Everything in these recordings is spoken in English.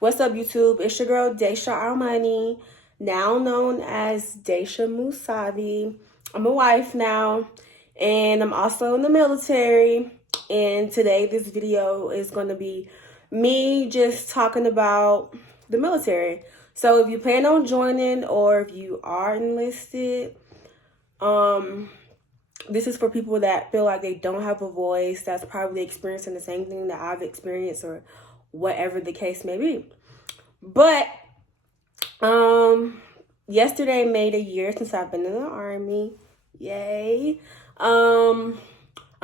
What's up, YouTube? It's your girl, Daisha Armani, now known as Daisha Musavi. I'm a wife now, and I'm also in the military. And today, this video is going to be me just talking about the military. So if you plan on joining or if you are enlisted, this is for people that feel like they don't have a voice, that's probably experiencing the same thing that I've experienced or whatever the case may be. But yesterday made a year since I've been in the Army. Yay. I'm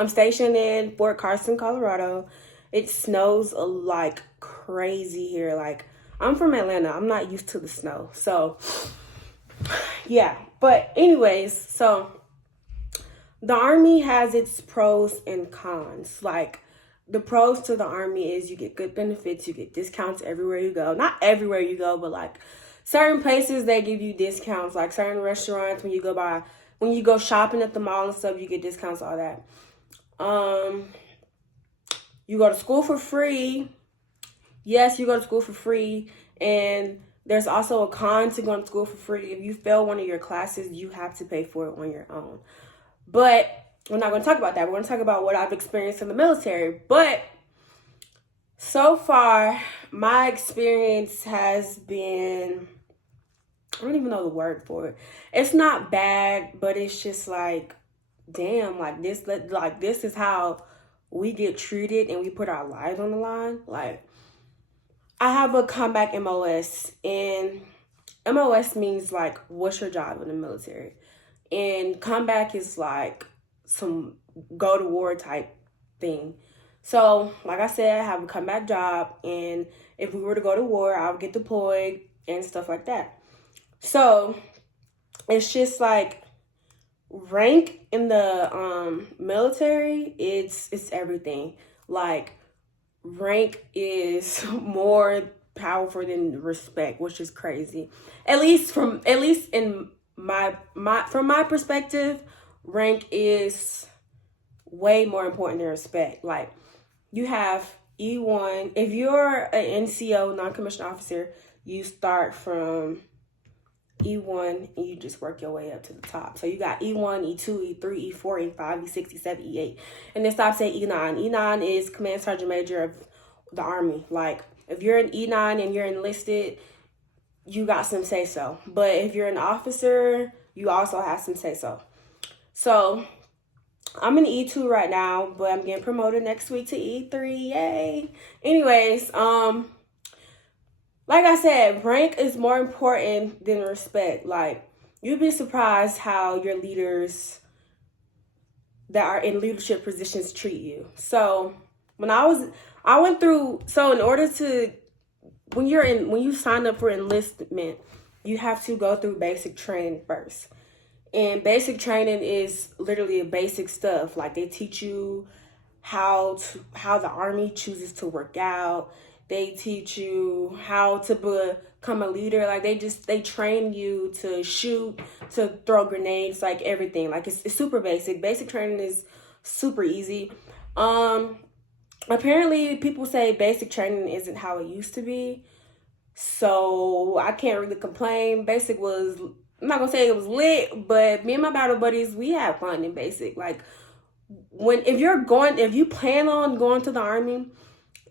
stationed in Fort Carson, Colorado. It snows like crazy here. Like, I'm from Atlanta. I'm not used to the snow. So yeah. But anyways, so the Army has its pros and cons. Like, the pros to the Army is you get good benefits, you get discounts everywhere you go. Not everywhere you go, but like certain places they give you discounts. Like certain restaurants, when you go shopping at the mall and stuff, you get discounts, all that. You go to school for free. Yes, you go to school for free. And there's also a con to going to school for free. If you fail one of your classes, you have to pay for it on your own. But we're not going to talk about that. We're going to talk about what I've experienced in the military. But so far, my experience has been, I don't even know the word for it. It's not bad, but it's just like, damn, like this is how we get treated and we put our lives on the line. Like, I have a combat MOS, and MOS means like, what's your job in the military? And combat is like some go to war type thing. So, like I said, I have a combat job, and if we were to go to war, I would get deployed and stuff like that. So, it's just like rank in the military, it's everything. Like, rank is more powerful than respect, which is crazy. At least in from my perspective, rank is way more important than respect. Like, you have E1. If you're an NCO, non-commissioned officer, you start from E1 and you just work your way up to the top. So you got E1, E2, E3, E4, E5, E6, E7, E8. And then stops at E9. E9 is Command Sergeant Major of the Army. Like, if you're an E9 and you're enlisted, you got some say-so. But if you're an officer, you also have some say-so. So, I'm in E2 right now, but I'm getting promoted next week to E3. Yay! Anyways, like I said, rank is more important than respect. Like, you'd be surprised how your leaders that are in leadership positions treat you. So, in order to, when you sign up for enlistment, you have to go through basic training first. And basic training is literally basic stuff. Like, they teach you how the Army chooses to work out. They teach you how to become a leader. Like, they train you to shoot, to throw grenades, like everything. Like, it's super basic. Basic training is super easy. Apparently, people say basic training isn't how it used to be. So, I can't really complain. Basic was, I'm not going to say it was lit, but me and my battle buddies, we had fun in basic. Like, if you plan on going to the Army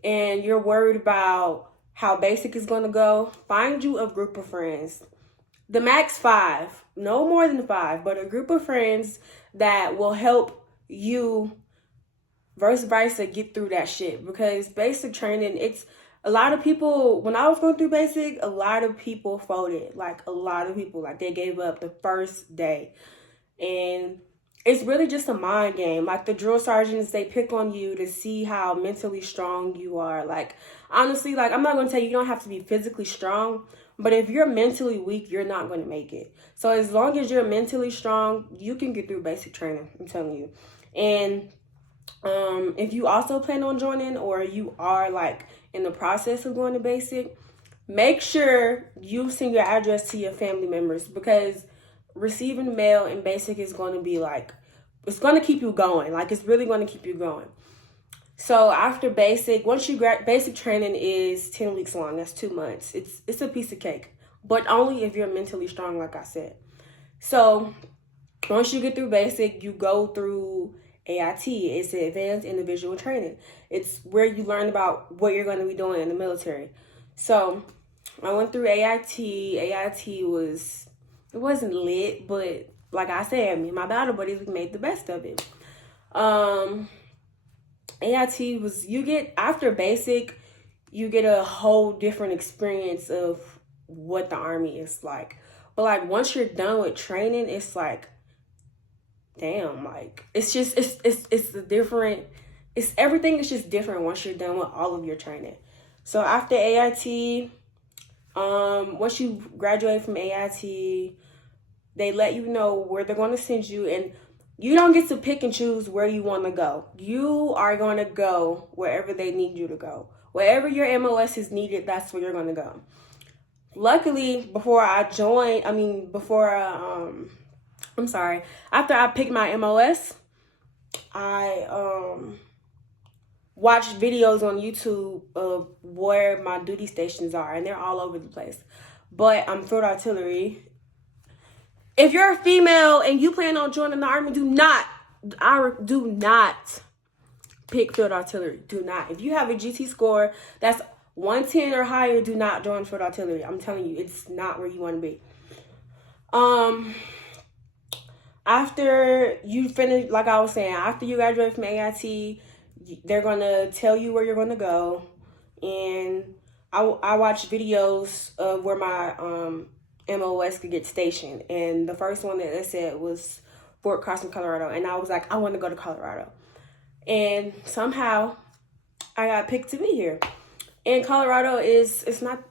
and you're worried about how basic is going to go, find you a group of friends. The max 5, no more than 5, but a group of friends that will help you vice versa get through that shit. Because basic training, it's a lot of people, when I was going through basic, a lot of people folded. Like, a lot of people, like, they gave up the first day. And it's really just a mind game. Like, the drill sergeants, they pick on you to see how mentally strong you are. Like, honestly, like, I'm not going to tell you don't have to be physically strong, but if you're mentally weak, you're not going to make it. So as long as you're mentally strong, you can get through basic training, I'm telling you. And if you also plan on joining, or you are like in the process of going to basic, make sure you send your address to your family members, because receiving mail in basic is going to be like, it's going to keep you going. Like, it's really going to keep you going. So after basic, once you basic training is 10 weeks long. That's 2 months. It's a piece of cake, but only if you're mentally strong, like I said. So once you get through basic, you go through AIT. It's Advanced Individual Training. It's where you learn about what you're going to be doing in the military. So I went through AIT. AIT it wasn't lit, but like I said, me and my battle buddies, we made the best of it. AIT was, you get, after basic, you get a whole different experience of what the Army is like. But like once you're done with training, it's like, damn, like it's just it's a different, it's everything is just different once you're done with all of your training. So after AIT, once you graduate from AIT, they let you know where they're going to send you, and you don't get to pick and choose where you want to go. You are going to go wherever they need you to go. Wherever your MOS is needed, that's where you're going to go. Luckily, after I picked my MOS, I watched videos on YouTube of where my duty stations are, and they're all over the place. But I'm Field Artillery. If you're a female and you plan on joining the Army, do not pick Field Artillery. Do not. If you have a GT score that's 110 or higher, do not join Field Artillery. I'm telling you, it's not where you want to be. After you finish, like I was saying, after you graduate from AIT, they're going to tell you where you're going to go. And I watched videos of where my MOS could get stationed. And the first one that they said was Fort Carson, Colorado. And I was like, I want to go to Colorado. And somehow I got picked to be here. And Colorado it's not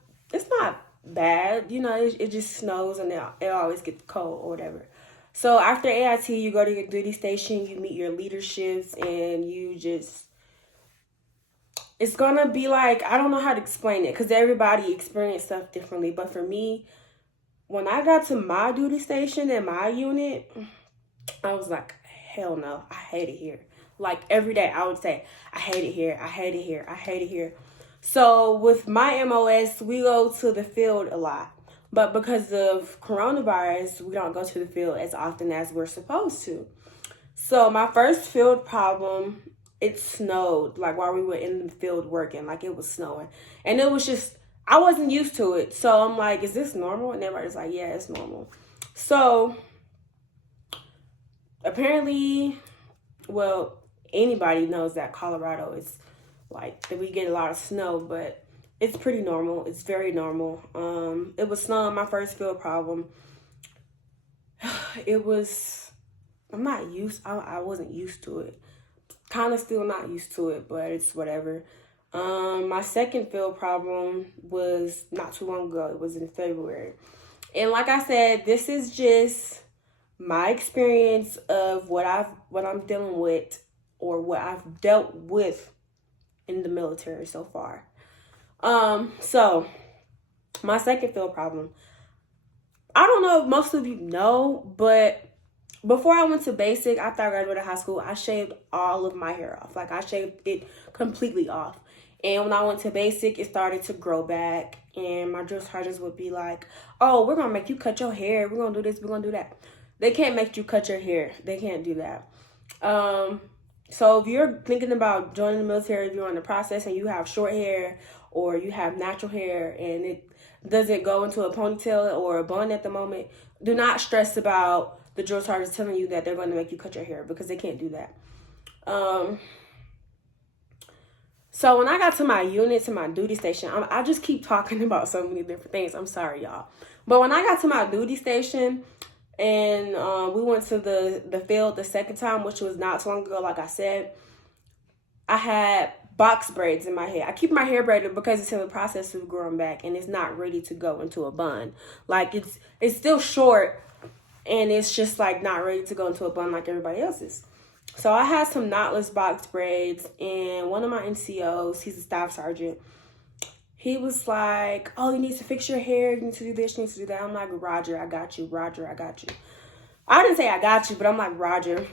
bad. You know, it just snows and it always gets cold or whatever. So after AIT, you go to your duty station, you meet your leaderships, and it's going to be like, I don't know how to explain it because everybody experienced stuff differently. But for me, when I got to my duty station and my unit, I was like, hell no, I hate it here. Like every day I would say, I hate it here, I hate it here, I hate it here. So with my MOS, we go to the field a lot. But because of coronavirus, we don't go to the field as often as we're supposed to. So my first field problem, it snowed, like while we were in the field working, like it was snowing. And it was just, I wasn't used to it. So I'm like, is this normal? And everybody's like, yeah, it's normal. So apparently, well, anybody knows that Colorado is like, that we get a lot of snow, but it's pretty normal. It's very normal. It was snowing, my first field problem. It was, I wasn't used to it. Kind of still not used to it, but it's whatever. My second field problem was not too long ago. It was in February. And like I said, this is just my experience of what I'm dealing with, or what I've dealt with in the military so far. So my second field problem, I don't know if most of you know, but before I went to basic, after I graduated high school, I shaved all of my hair off. Like I shaved it completely off. And when I went to basic, it started to grow back. And my drill sergeants would be like, oh, we're going to make you cut your hair. We're going to do this. We're going to do that. They can't make you cut your hair. They can't do that. So if you're thinking about joining the military, if you're in the process and you have short hair or you have natural hair and it doesn't go into a ponytail or a bun at the moment, do not stress about the drill sergeants telling you that they're going to make you cut your hair, because they can't do that. So when I got to my unit, to my duty station, I just keep talking about so many different things. I'm sorry, y'all. But when I got to my duty station and we went to the field the second time, which was not so long ago, like I said, I had box braids in my hair. I keep my hair braided because it's in the process of growing back and it's not ready to go into a bun. Like it's still short and it's just like not ready to go into a bun like everybody else's. So I had some knotless box braids, and one of my NCOs, he's a staff sergeant, he was like, oh, you need to fix your hair, you need to do this, you need to do that. I'm like, Roger, I got you. Roger, I got you. I didn't say I got you, but I'm like, Roger.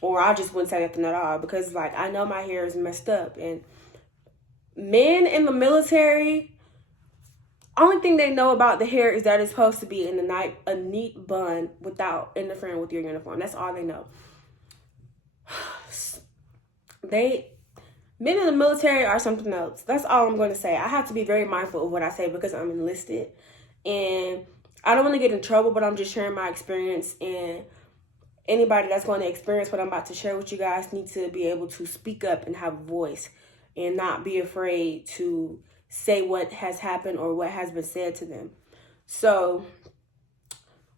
or I just wouldn't say nothing at all, because like I know my hair is messed up. And men in the military, only thing they know about the hair is that it's supposed to be in a neat bun without interfering with your uniform. That's all they know. Men in the military are something else. That's all I'm going to say. I have to be very mindful of what I say because I'm enlisted, and I don't want to get in trouble, but I'm just sharing my experience. And anybody that's going to experience what I'm about to share with you guys need to be able to speak up and have a voice and not be afraid to say what has happened or what has been said to them. So,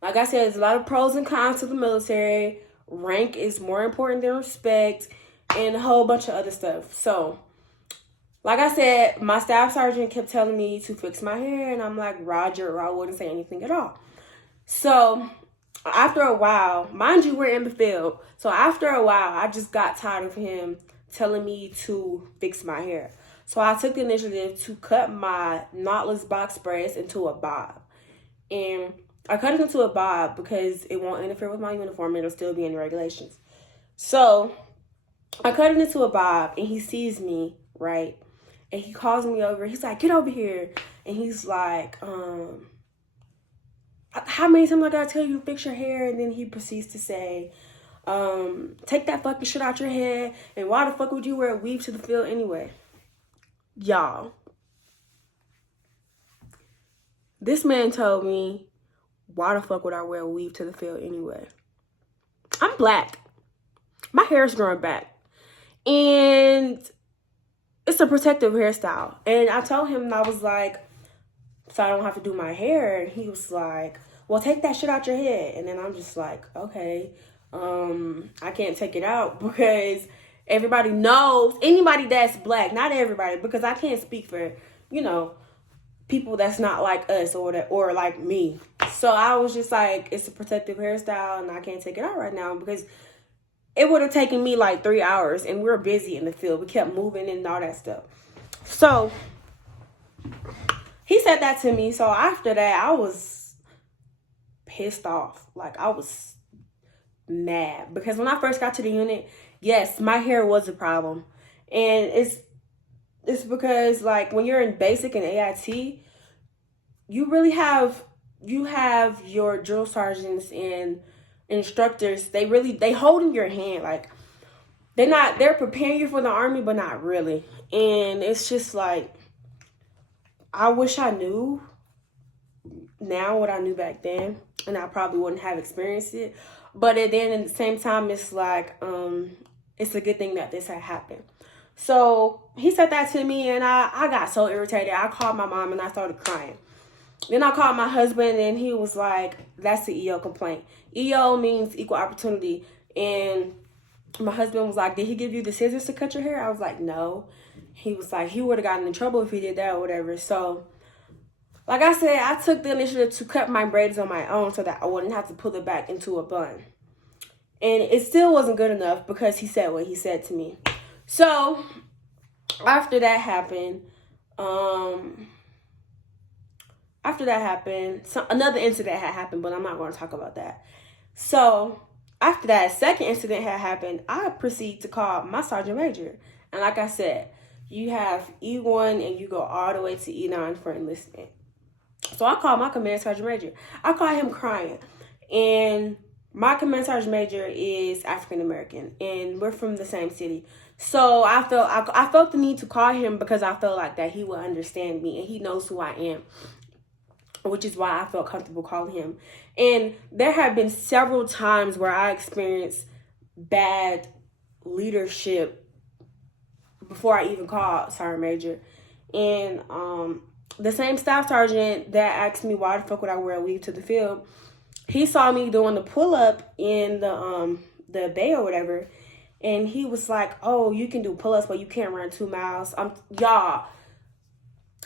like I said, there's a lot of pros and cons to the military. Rank is more important than respect, and a whole bunch of other stuff. So, like I said, my staff sergeant kept telling me to fix my hair, and I'm like, Roger, or I wouldn't say anything at all. So, after a while, mind you, we're in the field. So, after a while, I just got tired of him telling me to fix my hair. So, I took the initiative to cut my knotless box braids into a bob. And I cut it into a bob because it won't interfere with my uniform. It'll still be in the regulations. So, I cut it into a bob, and he sees me, right? And he calls me over. He's like, get over here. And he's like, how many times I gotta tell you to fix your hair? And then he proceeds to say, take that fucking shit out your head. And why the fuck would you wear a weave to the field anyway? Y'all, this man told me, why the fuck would I wear a weave to the field anyway? I'm black. My hair is growing back. And it's a protective hairstyle. And I told him, I was like, so I don't have to do my hair. And he was like, well, take that shit out your head. And then I'm just like, okay, I can't take it out because everybody knows, anybody that's black, not everybody, because I can't speak for, people that's not like us or like me. So I was just like, it's a protective hairstyle and I can't take it out right now because it would have taken me like 3 hours, and we were busy in the field. We kept moving and all that stuff. So he said that to me. So after that, I was pissed off. Like, I was mad because when I first got to the unit, yes, my hair was a problem. And it's because, like, when you're in basic and AIT, you have your drill sergeants and instructors. They hold in your hand. Like, they're preparing you for the army, but not really. And it's just like, I wish I knew now what I knew back then, and I probably wouldn't have experienced it. But then at the same time, it's like, it's a good thing that this had happened. So he said that to me, and I got so irritated. I called my mom and I started crying. Then I called my husband, and he was like, that's the EO complaint. EO means equal opportunity. And my husband was like, did he give you the scissors to cut your hair? I was like, no. He was like, he would have gotten in trouble if he did that or whatever. So, like I said, I took the initiative to cut my braids on my own so that I wouldn't have to pull it back into a bun. And it still wasn't good enough because he said what he said to me. So, after that happened, another incident had happened, but I'm not going to talk about that. So, after that second incident had happened, I proceed to call my sergeant major. And like I said, you have E1 and you go all the way to E9 for enlistment. So I called my command sergeant major. I called him crying. And my command sergeant major is African American, and we're from the same city. So I felt the need to call him because I felt like that he would understand me and he knows who I am, which is why I felt comfortable calling him. And there have been several times where I experienced bad leadership before I even called Sergeant Major. And the same staff sergeant that asked me why the fuck would I wear a weave to the field, he saw me doing the pull-up in the bay or whatever, and he was like, oh, you can do pull-ups, but you can't run 2 miles. Y'all,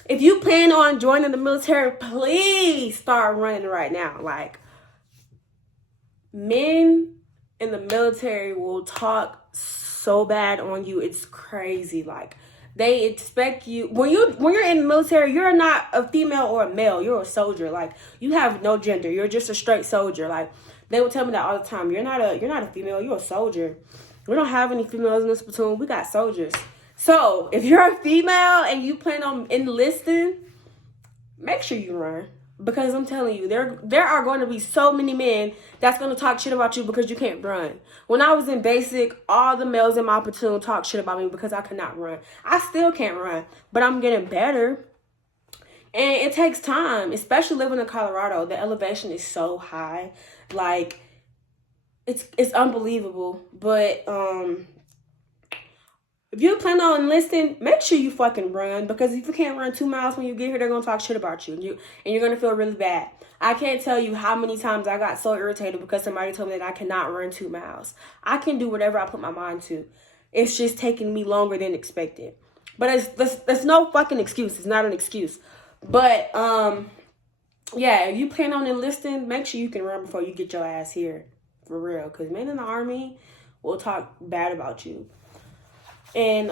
if you plan on joining the military, please start running right now. Like, men in the military will talk so bad on you. It's crazy. Like, they expect you when you're in the military, you're not a female or a male. You're a soldier. Like, you have no gender. You're just a straight soldier. Like, They would tell me that all the time. You're not a female. You're a soldier. We don't have any females in this platoon. We got soldiers. So if you're a female and you plan on enlisting, make sure you run. Because I'm telling you, there are going to be so many men that's going to talk shit about you because you can't run. When I was in basic, all the males in my platoon talked shit about me because I could not run. I still can't run, but I'm getting better. And it takes time, especially living in Colorado. The elevation is so high. Like, it's unbelievable. But if you plan on enlisting, make sure you fucking run. Because if you can't run 2 miles when you get here, they're going to talk shit about you. And you're going to feel really bad. I can't tell you how many times I got so irritated because somebody told me that I cannot run 2 miles. I can do whatever I put my mind to. It's just taking me longer than expected. But that's no fucking excuse. It's not an excuse. But, yeah, if you plan on enlisting, make sure you can run before you get your ass here. For real. Because men in the Army will talk bad about you. And,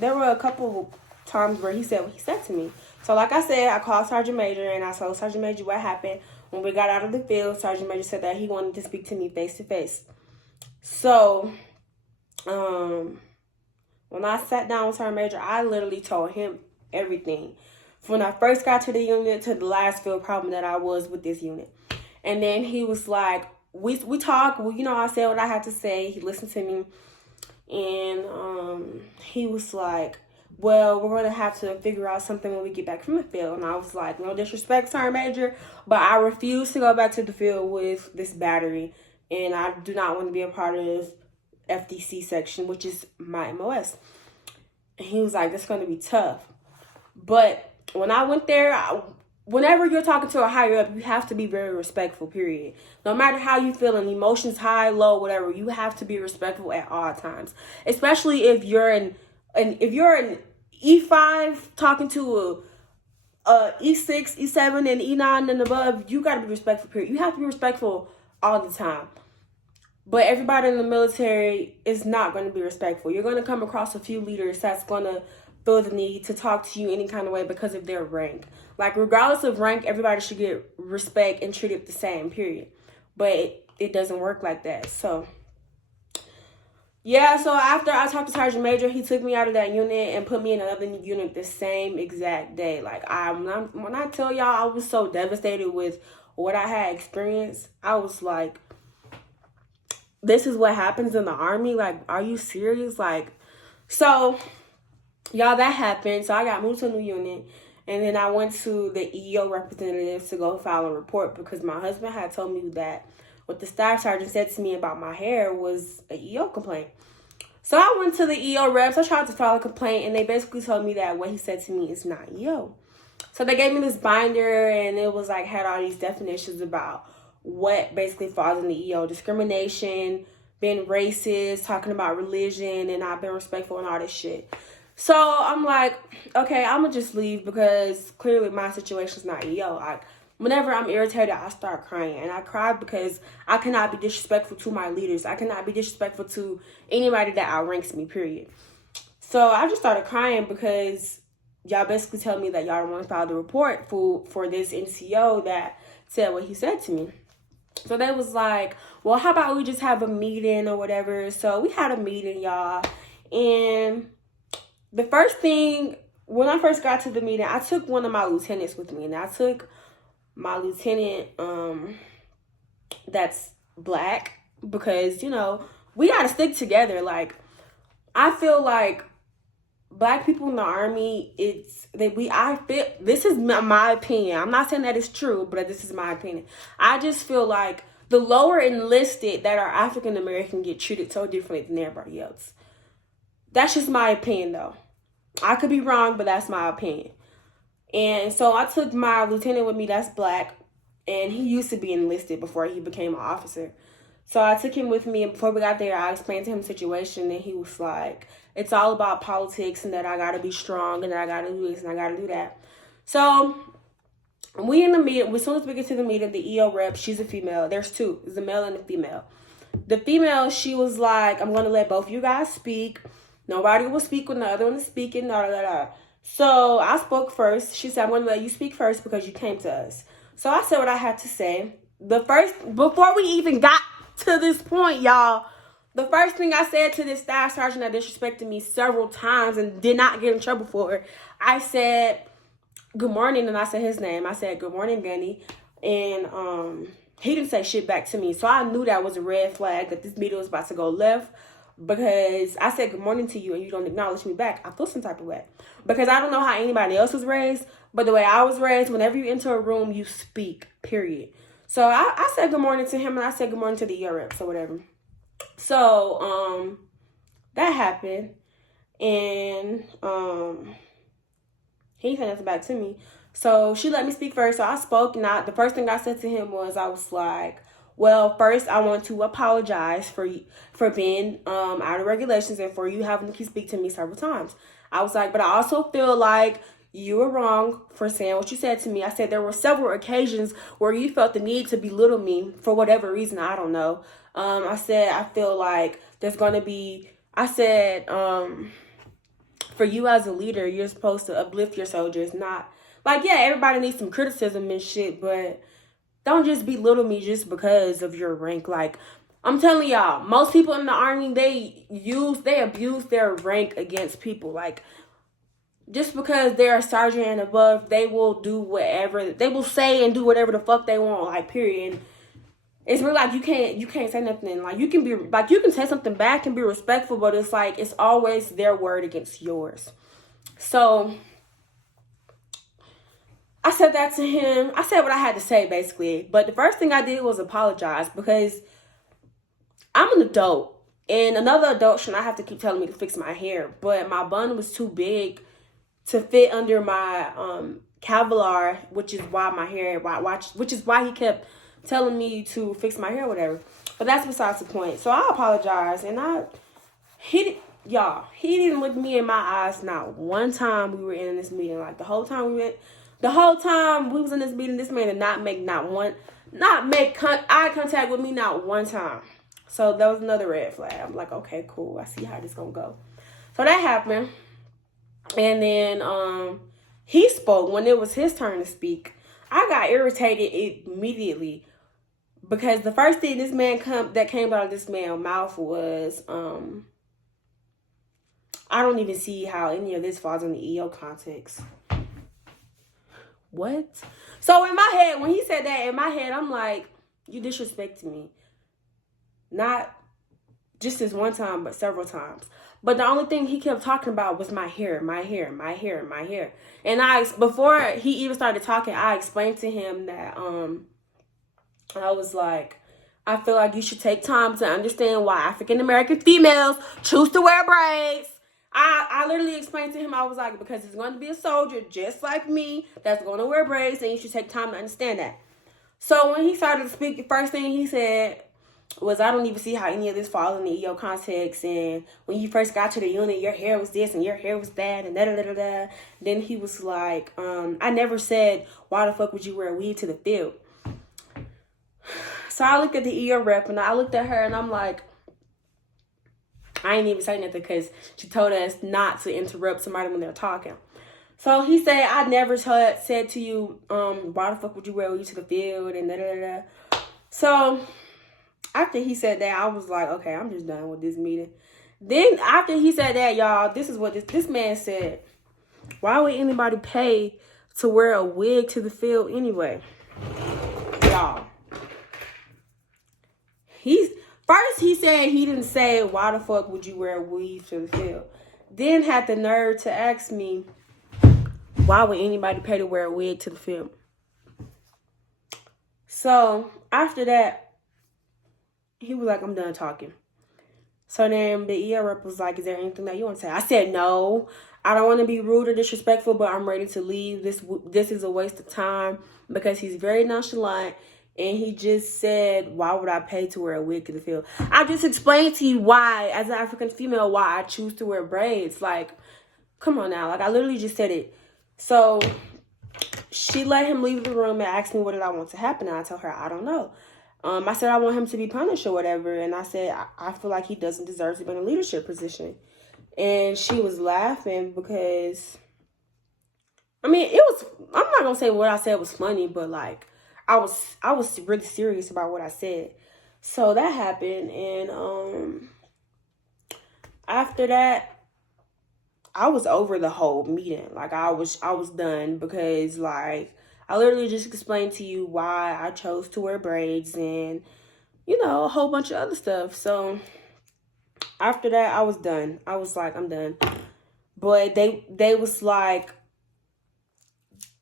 there were a couple times where he said what he said to me. So, like I said, I called Sergeant Major and I told Sergeant Major what happened. When we got out of the field, Sergeant Major said that he wanted to speak to me face to face. So, when I sat down with Sergeant Major, I literally told him everything. From when I first got to the unit to the last field problem that I was with this unit. And then he was like, we talked. Well, I said what I had to say. He listened to me. And he was like, well, we're going to have to figure out something when we get back from the field. And I was like, no disrespect, Sergeant Major, but I refuse to go back to the field with this battery. And I do not want to be a part of FDC section, which is my MOS. And he was like, that's going to be tough. But when I went there, whenever you're talking to a higher up, you have to be very respectful, period. No matter how you feeling, emotions high, low, whatever, you have to be respectful at all times. Especially if you're an E5 talking to a E6, E7, and E9 and above, you got to be respectful, period. You have to be respectful all the time. But everybody in the military is not going to be respectful. You're going to come across a few leaders that's going to feel the need to talk to you any kind of way because of their rank. Like, regardless of rank, everybody should get respect and treated the same, period. But it doesn't work like that. So, yeah, so after I talked to Sergeant Major, he took me out of that unit and put me in another unit the same exact day. Like, when I tell y'all I was so devastated with what I had experienced, I was like, this is what happens in the Army? Like, are you serious? Like, so, y'all, that happened. So I got moved to a new unit. And then I went to the EO representative to go file a report because my husband had told me that what the staff sergeant said to me about my hair was an EO complaint. So I went to the EO reps. I tried to file a complaint, and they basically told me that what he said to me is not EO. So they gave me this binder, and it was like had all these definitions about what basically falls in the EO: discrimination, being racist, talking about religion, and not being respectful and all this shit. So I'm like, okay, I'm going to just leave because clearly my situation is not EO. Like, whenever I'm irritated, I start crying. And I cry because I cannot be disrespectful to my leaders. I cannot be disrespectful to anybody that outranks me, period. So I just started crying because y'all basically tell me that y'all don't want to file the report for this NCO that said what he said to me. So they was like, well, how about we just have a meeting or whatever? So we had a meeting, y'all. And the first thing, when I first got to the meeting, I took one of my lieutenants with me. And I took my lieutenant that's black because, we got to stick together. Like, I feel like black people in the Army, this is my opinion. I'm not saying that it's true, but this is my opinion. I just feel like the lower enlisted that are African American get treated so differently than everybody else. That's just my opinion, though. I could be wrong, but that's my opinion. And so I took my lieutenant with me that's black, and he used to be enlisted before he became an officer. So I took him with me, and before we got there, I explained to him the situation, and he was like, it's all about politics, and that I got to be strong, and that I got to do this, and I got to do that. So we in the meeting, as soon as we get to the meeting, the EO rep, she's a female. There's two. There's a male and a female. The female, she was like, I'm going to let both you guys speak. Nobody will speak when the other one is speaking. So I spoke first. She said, I'm going to let you speak first because you came to us. So I said what I had to say. before we even got to this point, y'all, the first thing I said to this staff sergeant that disrespected me several times and did not get in trouble for it, I said, good morning, and I said his name. I said, good morning, Gunny. And he didn't say shit back to me. So I knew that was a red flag, that this meeting was about to go left, because I said good morning to you and you don't acknowledge me back. I feel some type of way. Because I don't know how anybody else was raised, but the way I was raised, whenever you enter a room, you speak, period. So I said good morning to him, and I said good morning to the reps or whatever. So that happened, and he said nothing back to me. So she let me speak first. So I spoke, and the first thing I said to him was, I was like, well, first I want to apologize for being out of regulations and for you having to speak to me several times. I was like, but I also feel like you were wrong for saying what you said to me. I said there were several occasions where you felt the need to belittle me for whatever reason. I don't know. I said, I feel like there's going to be, I said, for you as a leader, you're supposed to uplift your soldiers, not like, yeah, everybody needs some criticism and shit, but don't just belittle me just because of your rank. Like, I'm telling y'all, most people in the army, they abuse their rank against people. Like, just because they're a sergeant and above, they will do whatever, they will say and do whatever the fuck they want, like, period. And it's really like you can't say nothing. Like, you can say something back and be respectful, but it's like, it's always their word against yours. So I said that to him. I said what I had to say, basically. But the first thing I did was apologize, because I'm an adult. And another adult should not have to keep telling me to fix my hair. But my bun was too big to fit under my Kevlar, which is why he kept telling me to fix my hair or whatever. But that's besides the point. So I apologize. And he didn't look me in my eyes not one time we were in this meeting. Like, the whole time we was in this meeting, this man did not make eye contact with me not one time. So that was another red flag. I'm like, okay, cool. I see how this gonna go. So that happened. And then he spoke when it was his turn to speak. I got irritated immediately, because the first thing that came out of this man's mouth was, I don't even see how any of this falls in the EO context. What? So in my head, when he said that, in my head, I'm like, you disrespected me. Not just this one time, but several times. But the only thing he kept talking about was my hair. And before he even started talking, I explained to him that I was like, I feel like you should take time to understand why African American females choose to wear braids. I literally explained to him, I was like, because he's going to be a soldier just like me that's going to wear braids, and you should take time to understand that. So when he started to speak, the first thing he said was, I don't even see how any of this falls in the EO context, and when you first got to the unit, your hair was this and your hair was that, and da-da-da-da-da. Then he was like, I never said, why the fuck would you wear a weave to the field? So I looked at the EO rep, and I looked at her, and I'm like, I ain't even saying nothing, because she told us not to interrupt somebody when they're talking. So he said, I never said to you, why the fuck would you wear a weave to the field, and da-da-da-da. So after he said that, I was like, okay, I'm just done with this meeting. Then after he said that, y'all, this is what this man said. Why would anybody pay to wear a wig to the field anyway? Y'all. First he said he didn't say, why the fuck would you wear a weave to the field? Then had the nerve to ask me, why would anybody pay to wear a wig to the field? So after that, he was like, I'm done talking. So then the ER rep was like, is there anything that you want to say? I said, no, I don't want to be rude or disrespectful, but I'm ready to leave. This is a waste of time, because he's very nonchalant. And he just said, why would I pay to wear a wig to the field? I just explained to you why, as an African female, why I choose to wear braids. Like, come on now. Like, I literally just said it. So she let him leave the room and asked me what did I want to happen. And I told her, I don't know. I said I want him to be punished or whatever. And I said, I feel like he doesn't deserve to be in a leadership position. And she was laughing because, I mean, I'm not going to say what I said was funny, but like, I was really serious about what I said. So that happened, and after that, I was over the whole meeting. Like I was done, because like I literally just explained to you why I chose to wear braids and a whole bunch of other stuff. So after that, I was done. I was like, I'm done. But they was like,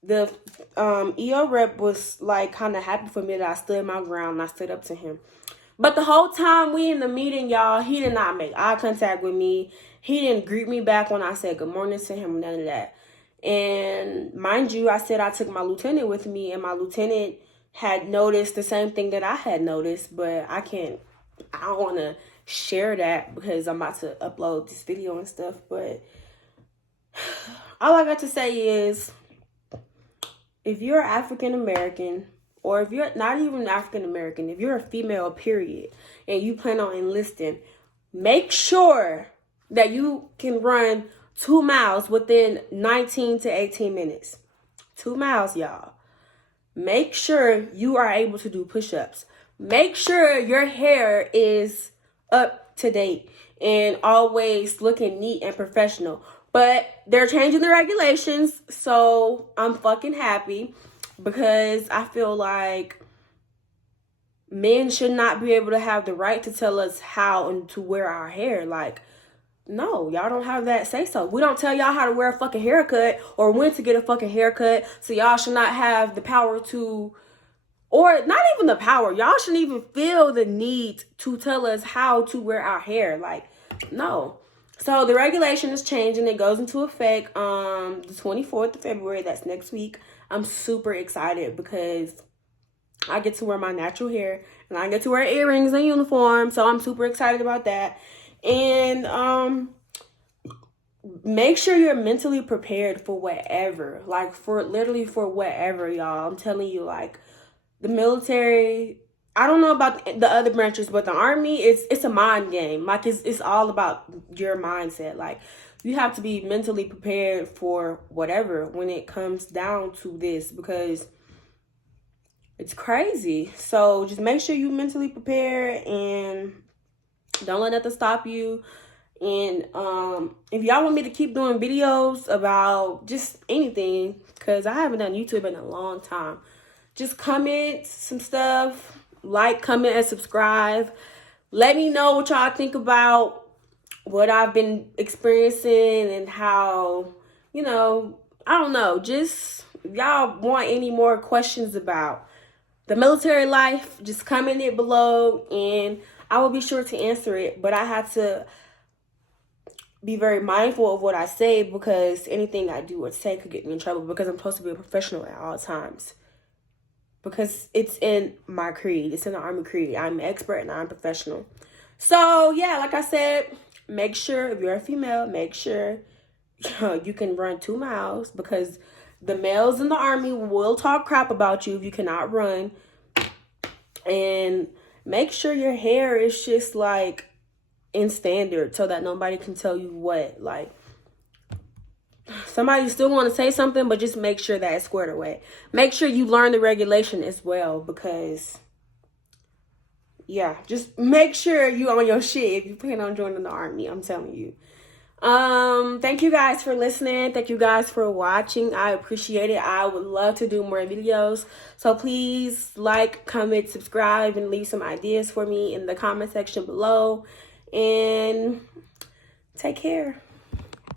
the EO rep was like kind of happy for me that I stood my ground and I stood up to him. But the whole time we in the meeting, y'all, he did not make eye contact with me. He didn't greet me back when I said good morning to him, none of that. And mind you, I said I took my lieutenant with me, and my lieutenant had noticed the same thing that I had noticed, but I don't want to share that because I'm about to upload this video and stuff. But all I got to say is, if you're African American, or if you're not even African American, if you're a female, period, and you plan on enlisting, make sure that you can run 2 miles within 19 to 18 minutes. 2 miles, y'all. Make sure you are able to do push-ups. Make sure your hair is up to date and always looking neat and professional. But they're changing the regulations, so I'm fucking happy, because I feel like men should not be able to have the right to tell us how and to wear our hair. Like, no, y'all don't have that say so. We don't tell y'all how to wear a fucking haircut or when to get a fucking haircut, so y'all should not have the power to, or not even the power, y'all shouldn't even feel the need to tell us how to wear our hair. Like, no. So the regulation is changing. It goes into effect the 24th of February. That's next week. I'm super excited because I get to wear my natural hair and I get to wear earrings and uniform. So I'm super excited about that. And make sure you're mentally prepared for whatever. Like, for whatever, y'all. I'm telling you, like, the military, I don't know about the other branches, but the Army, it's a mind game. Like, it's all about your mindset. Like, you have to be mentally prepared for whatever when it comes down to this, because it's crazy. So just make sure you mentally prepare and don't let nothing stop you. And if y'all want me to keep doing videos about just anything, because I haven't done YouTube in a long time, just comment some stuff, like, comment, and subscribe. Let me know what y'all think about what I've been experiencing and how, I don't know, just if y'all want any more questions about the military life, just comment it below and I will be sure to answer it. But I have to be very mindful of what I say, because anything I do or say could get me in trouble, because I'm supposed to be a professional at all times. Because it's in my creed. It's in the Army creed. I'm an expert and I'm professional. So, yeah, like I said, make sure, if you're a female, make sure you can run 2 miles, because the males in the Army will talk crap about you if you cannot run. And make sure your hair is just, like, in standard, so that nobody can tell you what. Like, somebody still want to say something, but just make sure that it's squared away. Make sure you learn the regulation as well, because, yeah, just make sure you on your shit if you plan on joining the Army. I'm telling you. Thank you guys for listening. Thank you guys for watching. I appreciate it. I would love to do more videos. So please like, comment, subscribe, and leave some ideas for me in the comment section below. And take care.